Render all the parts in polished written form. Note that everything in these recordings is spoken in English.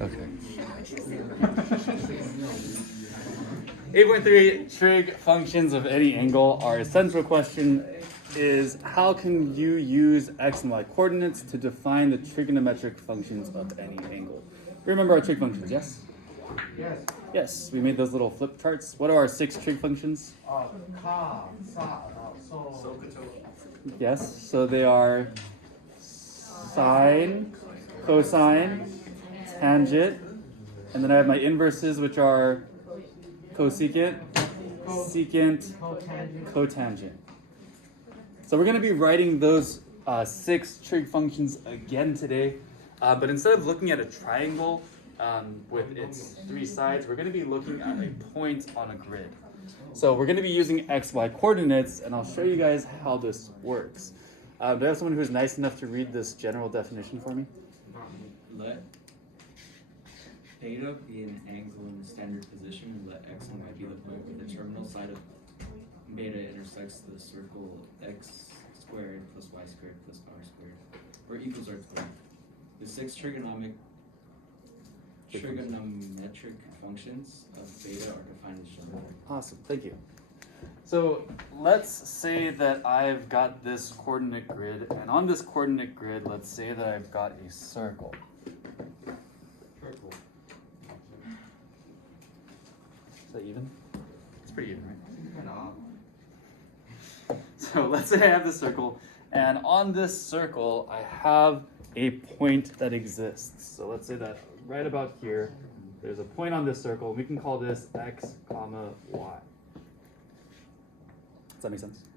Okay. 8.3 trig functions of any angle. Our central question is how can you use x and y coordinates to define the trigonometric functions of any angle? Remember our trig functions, yes? Yes. Yes, we made those little flip charts. What are our 6 trig functions? Ka, sa, so. Yes, so they are sine, cosine, tangent, and then I have my inverses, which are cosecant, secant, cotangent. So we're going to be writing those 6 trig functions again today, but instead of looking at a triangle with its 3 sides, we're going to be looking at a point on a grid. So we're going to be using x, y coordinates, and I'll show you guys how this works. Do I have someone who's nice enough to read this general definition for me? Let theta be an angle in the standard position, and let x and y be the point where the terminal side of beta intersects the circle x squared plus y squared plus r squared, where equals are 20. The 6 trigonometric functions of beta are defined as shown. Awesome, thank you. So let's say that I've got this coordinate grid, and on this coordinate grid, let's say that I've got a circle. Circle. Is that even? It's pretty even, right? So let's say I have this circle, and on this circle, I have a point that exists. So let's say that right about here, there's a point on this circle. We can call this x, comma, y. Does that make sense?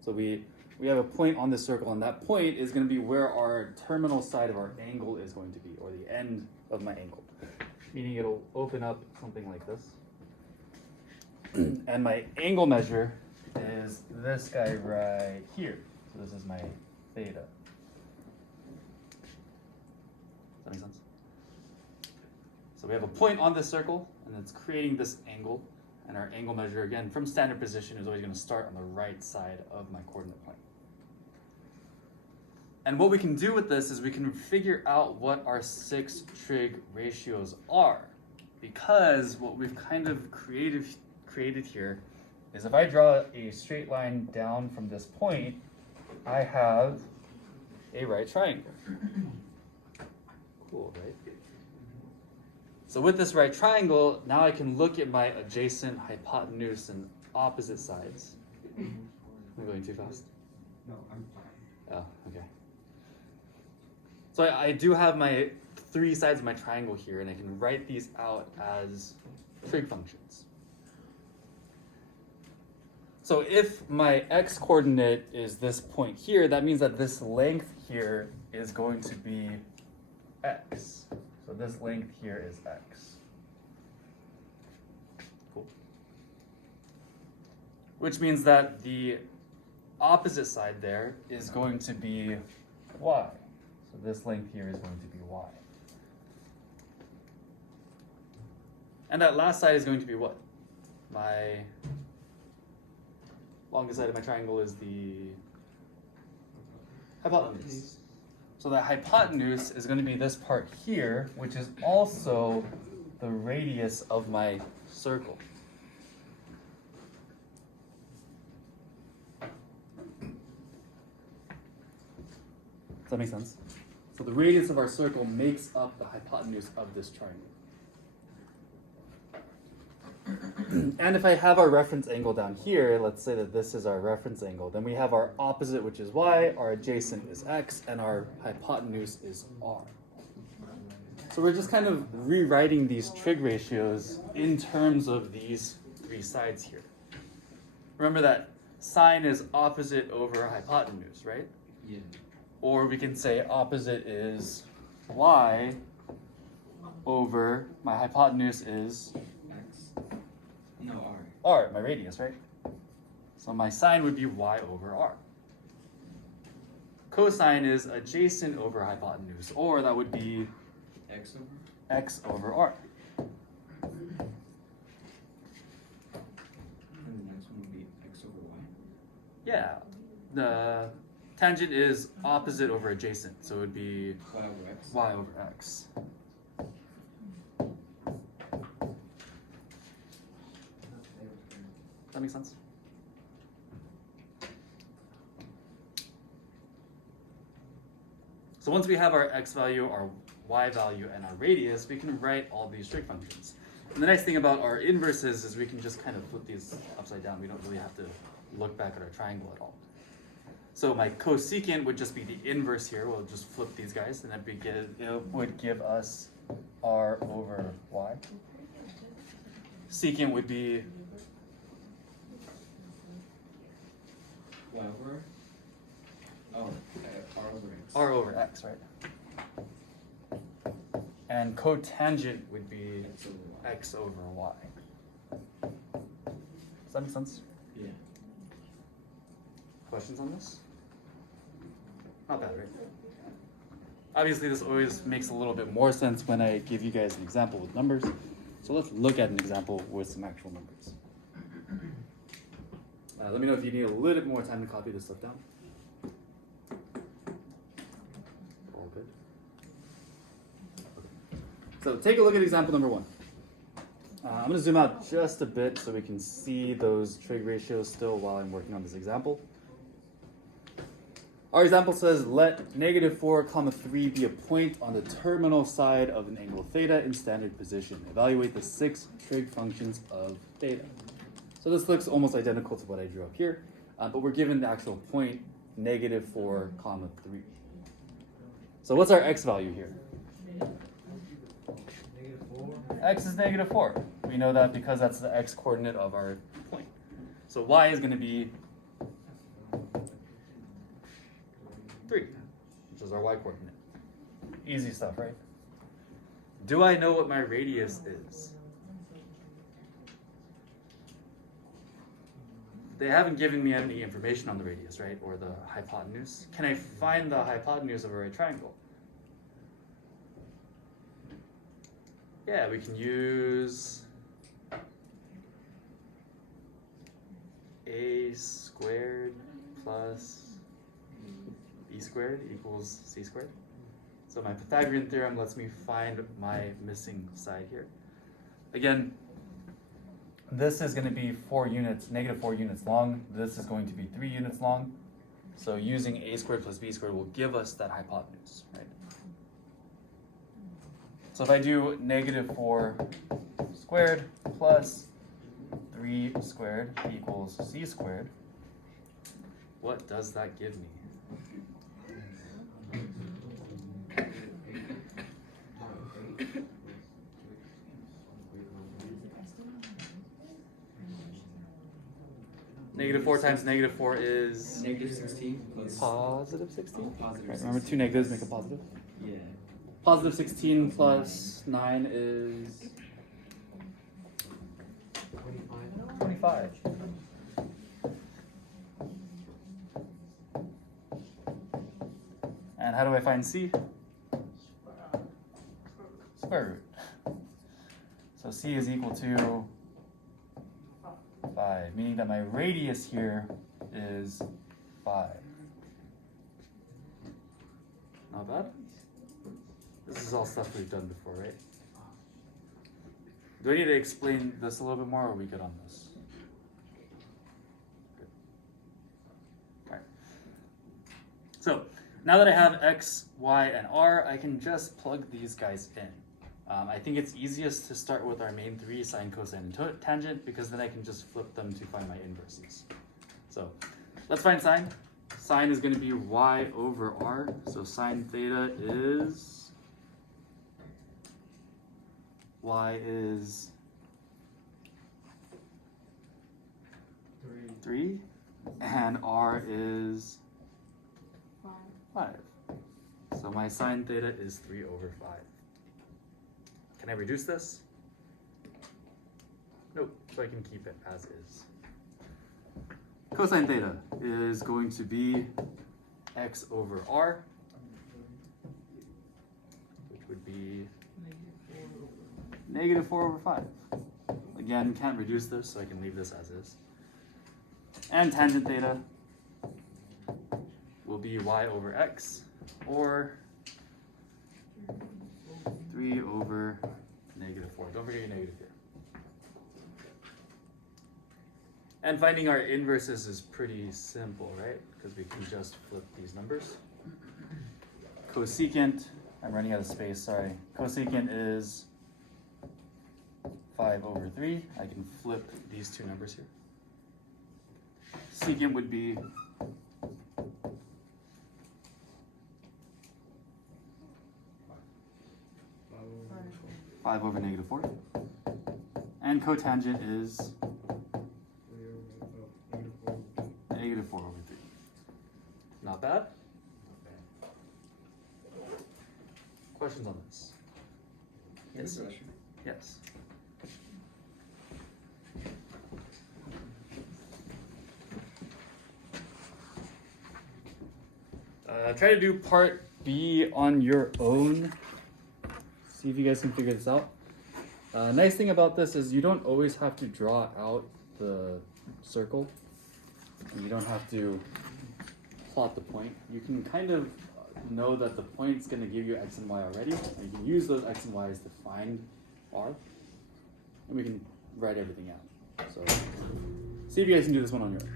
So we have a point on this circle, and that point is going to be where our terminal side of our angle is going to be, or the end of my angle. Meaning it'll open up something like this. And my angle measure is this guy right here. So this is my theta. Does that make sense? So we have a point on this circle, and it's creating this angle. And our angle measure, again, from standard position, is always going to start on the right side of my coordinate plane. And what we can do with this is we can figure out what our 6 trig ratios are. Because what we've kind of created here is if I draw a straight line down from this point, I have a right triangle. Cool, right? So with this right triangle, now I can look at my adjacent, hypotenuse, and opposite sides. Am I going too fast? No, I'm fine. Oh, okay. So I do have my 3 sides of my triangle here, and I can write these out as trig functions. So if my x coordinate is this point here, that means that this length here is going to be x. So this length here is x. Cool. Which means that the opposite side there is going to be y. So this length here is going to be y. And that last side is going to be what? My longest side of my triangle is the hypotenuse. So the hypotenuse is going to be this part here, which is also the radius of my circle. Does that make sense? So the radius of our circle makes up the hypotenuse of this triangle. And if I have our reference angle down here, let's say that this is our reference angle, then we have our opposite, which is y, our adjacent is x, and our hypotenuse is r. So we're just kind of rewriting these trig ratios in terms of these 3 sides here. Remember that sine is opposite over hypotenuse, right? Yeah. Or we can say opposite is y over my hypotenuse is X. No, r, my radius, right? So my sine would be y over r. Cosine is adjacent over hypotenuse, or that would be X over? x over r. And the next one would be X over Y. Yeah, the tangent is opposite over adjacent, so it would be Y over X. y over x. that make sense? So once we have our x value, our y value, and our radius, we can write all these trig functions. And the nice thing about our inverses is we can just kind of flip these upside down. We don't really have to look back at our triangle at all. So my cosecant would just be the inverse here. We'll just flip these guys, and it would give us r over y. Secant would be Y over? Oh, R over X. r over x, right? And cotangent would be X over x over y. Does that make sense? Yeah. Questions on this? Not bad, right? Obviously, this always makes a little bit more sense when I give you guys an example with numbers. So let's look at an example with some actual numbers. Let me know if you need a little bit more time to copy this stuff down. All good. Okay. So take a look at example number 1. I'm going to zoom out just a bit so we can see those trig ratios still while I'm working on this example. Our example says, let -4, 3 be a point on the terminal side of an angle theta in standard position. Evaluate the 6 trig functions of theta. So this looks almost identical to what I drew up here, but we're given the actual point, -4, 3. So what's our x value here? X is -4. We know that because that's the x coordinate of our point. So y is going to be 3, which is our y coordinate. Easy stuff, right? Do I know what my radius is? They haven't given me any information on the radius, right? Or the hypotenuse. Can I find the hypotenuse of a right triangle? Yeah, we can use a squared plus b squared equals c squared. So my Pythagorean theorem lets me find my missing side here. Again, this is going to be 4 units, -4 units long. This is going to be 3 units long. So using a squared plus b squared will give us that hypotenuse, right? So if I do -4 squared plus 3 squared equals c squared, what does that give me? -4 times -4 is -16 plus positive 16. positive Right, remember 2 16. negatives make a positive. Yeah. Positive 16 plus 9 is 25. And how do I find c? Square root. So c is equal to 5, meaning that my radius here is 5. Not bad? This is all stuff we've done before, right? Do I need to explain this a little bit more, or are we good on this? Good. All right. So now that I have x, y, and r, I can just plug these guys in. I think it's easiest to start with our main 3, sine, cosine, and tangent, because then I can just flip them to find my inverses. So let's find sine. Sine is going to be y over r. So sine theta is, y is 3, and r is 5. So my sine theta is 3 over 5. Can I reduce this? Nope, so I can keep it as is. Cosine theta is going to be x over r, which would be -4 over 5. Again, can't reduce this, so I can leave this as is. And tangent theta will be y over x, or 3 over -4. Don't forget your negative here. And finding our inverses is pretty simple, right? Because we can just flip these numbers. Cosecant, I'm running out of space, sorry. Cosecant is 5/3. I can flip these two numbers here. Secant would be 5/-4. And cotangent is -4/3. Not bad. Questions on this? Yes. Yes. Try to do part B on your own. See if you guys can figure this out. Nice thing about this is you don't always have to draw out the circle. And you don't have to plot the point. You can kind of know that the point's going to give you x and y already. And you can use those x and y's to find r. And we can write everything out. So see if you guys can do this one on your own.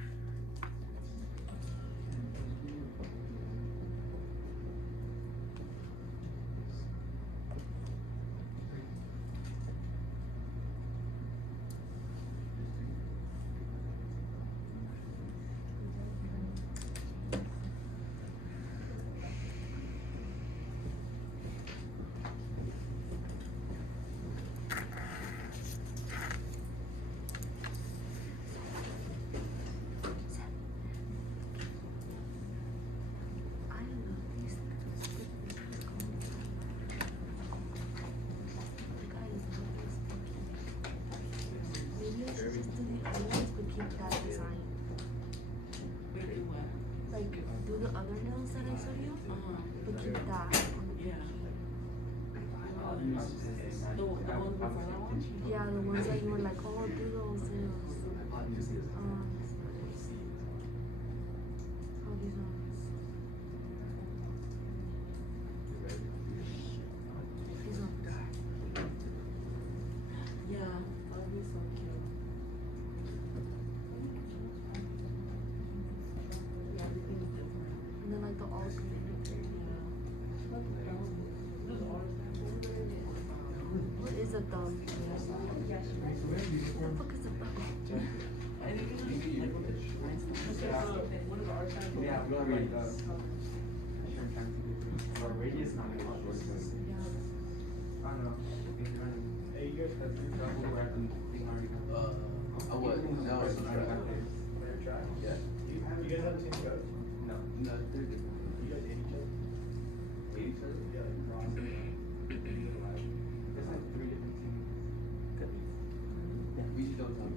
Do the other nails that I showed you, but keep that on the pinky. Yeah, the ones that you were like, oh, do those nails. Oh, these ones. These ones. Yeah, that would be so cute. Yeah, everything's different. And then like the all green. What is a thumb? What the fuck is a thumb? Yeah, we already radius not I don't know. Hey, you guys have three double wrapping thing already. I would. No, it's not. Yeah. You guys haven't seen the No, they're different. You guys hate each other? Hate each other? Yeah, like cross. There's like 3 different teams. We should go talk.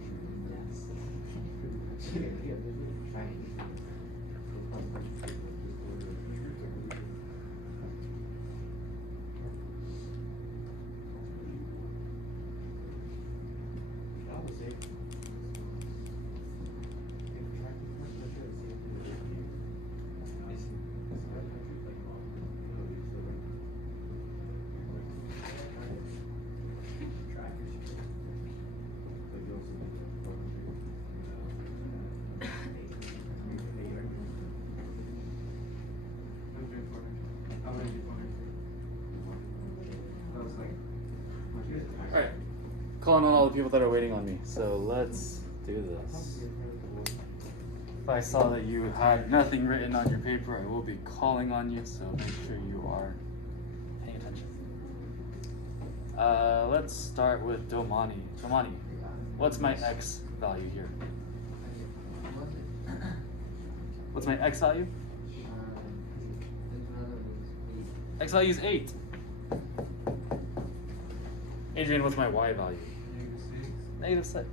Alright, calling on all the people that are waiting on me. So let's do this. If I saw that you had nothing written on your paper, I will be calling on you, so make sure you are paying attention. Let's start with Domani. Domani, what's my x value here? What's my x value? X value is 8. Adrian, what's my y value? -6.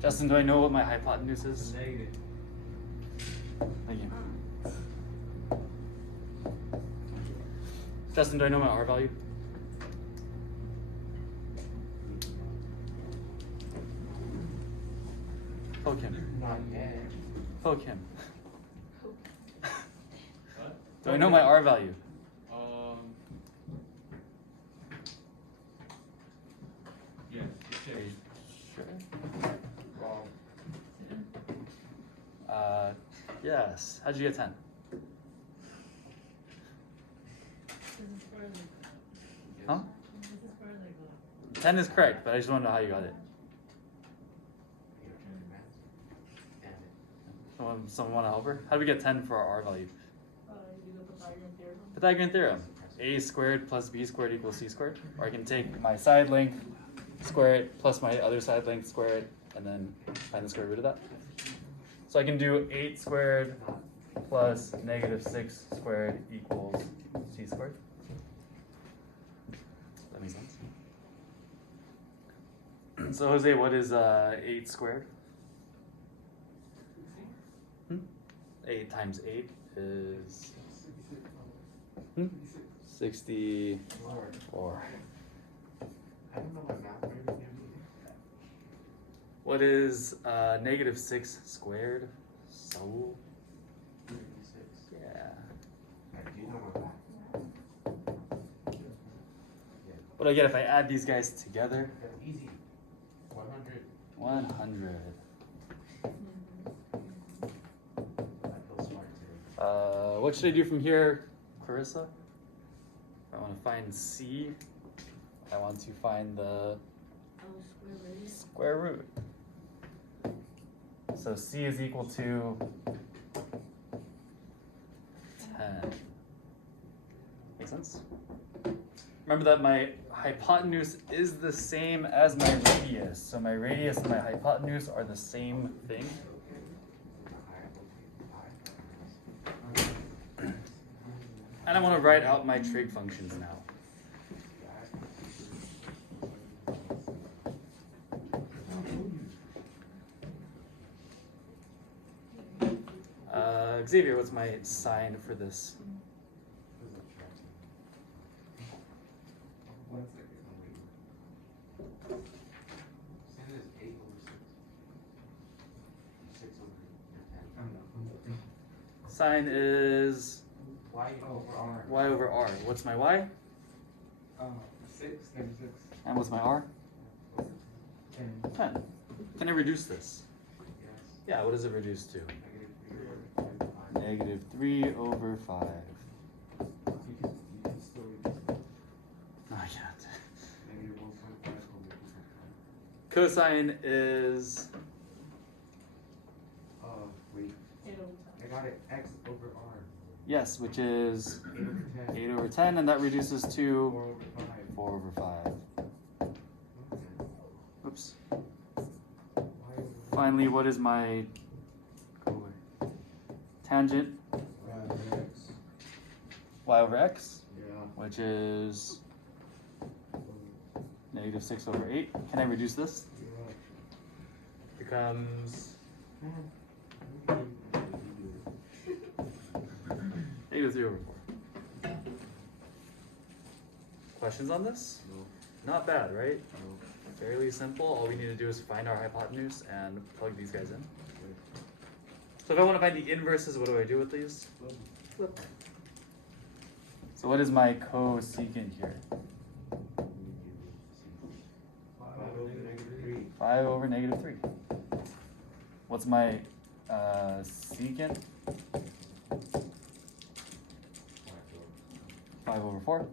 Justin, do I know what my hypotenuse is? Negative. Thank you. Justin, do I know my r value? Poke him. Not yet. Poke him. Do I know my r value? Yeah. Are you sure? Yes. How'd you get 10? Huh? 10 is correct, but I just want to know how you got it. Someone want to help her? How do we get 10 for our R value? Pythagorean theorem. A squared plus b squared equals c squared. Or I can take my side length, square it, plus my other side length, square it, and then find the square root of that. So I can do 8 squared plus negative 6 squared equals c squared. That makes sense. So Jose, what is 8 squared? 8 times 8 is 64. What is negative 6 squared? So yeah. What do I get if I add these guys together? Easy. 100. 100. What should I do from here, Clarissa? I want to find C. I want to find the square root. So C is equal to 10. Make sense? Remember that my hypotenuse is the same as my radius. So my radius and my hypotenuse are the same thing. And I want to write out my trig functions now. Xavier, what's my sign for this? 1 second. Sine is 8 over 6. 6 over 10. Sign is Y over R. y over r. What's my y? 6, negative 6. And what's my r? 10. 10. Can I reduce this? Yes. Yeah, what does it reduce to? Negative 3 over 5. -3/5. You can still reduce it. No, I can't. Negative 1.5 over 2.5. Cosine is Wait. I got it. X over R. yes, which is 8 over 10. 8 over 10, and that reduces 4 to over 5. 4 over 5. Okay. Oops. Y over Finally, what is my tangent? X. Y over x, Yeah. which is negative 6 over 8. Can I reduce this? Yeah. Becomes negative 3 over 4. Questions on this? No. Not bad, right? No. Fairly simple. All we need to do is find our hypotenuse and plug these guys in. So if I want to find the inverses, what do I do with these? Flip. So what is my cosecant here? 5 over negative 3. 5 over negative 3. What's my secant? 5 over 4.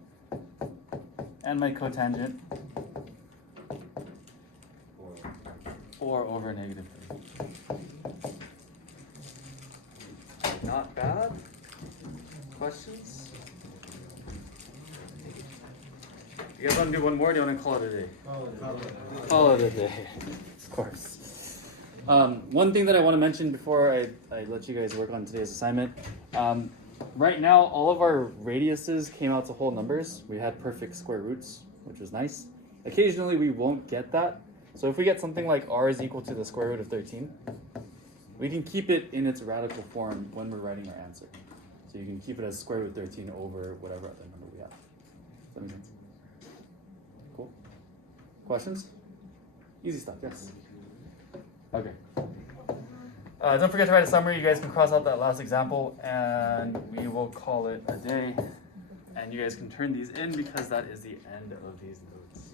And my cotangent? 4 over negative 3. Not bad. Questions? You guys want to do one more, or do you want to call it a day? Call it a day. Of course. One thing that I want to mention before I let you guys work on today's assignment. Right now, all of our radiuses came out to whole numbers. We had perfect square roots, which was nice. Occasionally, we won't get that. So if we get something like r is equal to the square root of 13, we can keep it in its radical form when we're writing our answer. So you can keep it as square root 13 over whatever other number we have. Does that make sense? Cool. Questions? Easy stuff, yes. Okay. Don't forget to write a summary. You guys can cross out that last example and we will call it a day. And you guys can turn these in because that is the end of these notes.